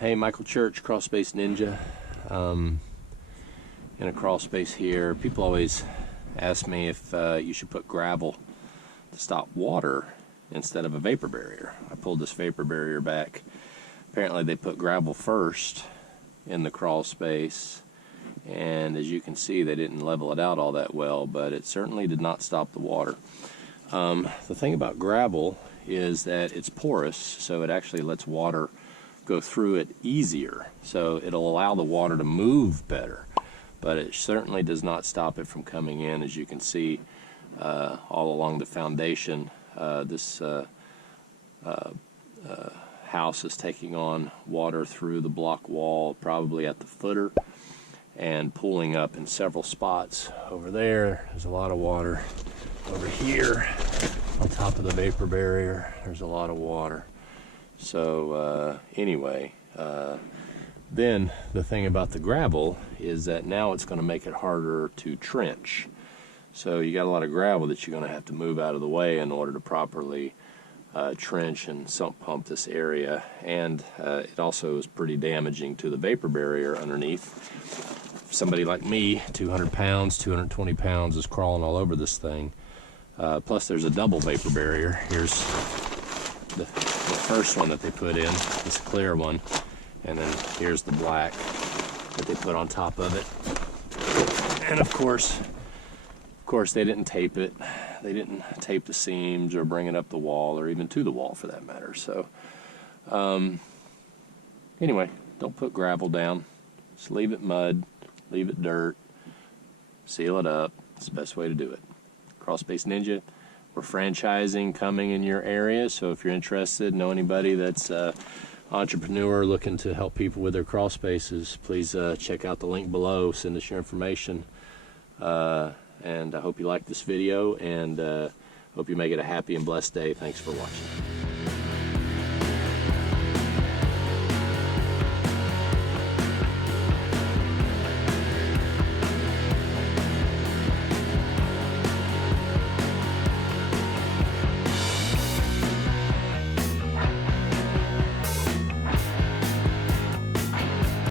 Hey, Michael Church, Crawl Space Ninja. In a crawl space here, people always ask me if you should put gravel to stop water instead of a vapor barrier. I pulled this vapor barrier back. Apparently they put gravel first in the crawl space, and as you can see, they didn't level it out all that well, but it certainly did not stop the water. The thing about gravel is that it's porous, so it actually lets water go through it easier, so it'll allow the water to move better, but it certainly does not stop it from coming in. As you can see, all along the foundation, this house is taking on water through the block wall, probably at the footer, and pooling up in several spots. Over there's a lot of water. Over here on top of the vapor barrier, there's a lot of water. So anyway, then the thing about the gravel is that now it's going to make it harder to trench. So you got a lot of gravel that you're going to have to move out of the way in order to properly trench and sump pump this area. And it also is pretty damaging to the vapor barrier underneath. Somebody like me, 200 pounds, 220 pounds, is crawling all over this thing. Plus there's a double vapor barrier. Here's the first one that they put in, this clear one, and then here's the black that they put on top of it. And of course they didn't tape it. They didn't tape the seams or bring it up the wall, or even to the wall for that matter. So anyway, don't put gravel down. Just leave it mud, leave it dirt, seal it up. It's the best way to do it. Crawl Space Ninja. We're franchising coming in your area, so if you're interested, know anybody that's an entrepreneur looking to help people with their crawl spaces, please check out the link below, send us your information, and I hope you like this video, and hope you make it a happy and blessed day. Thanks for watching.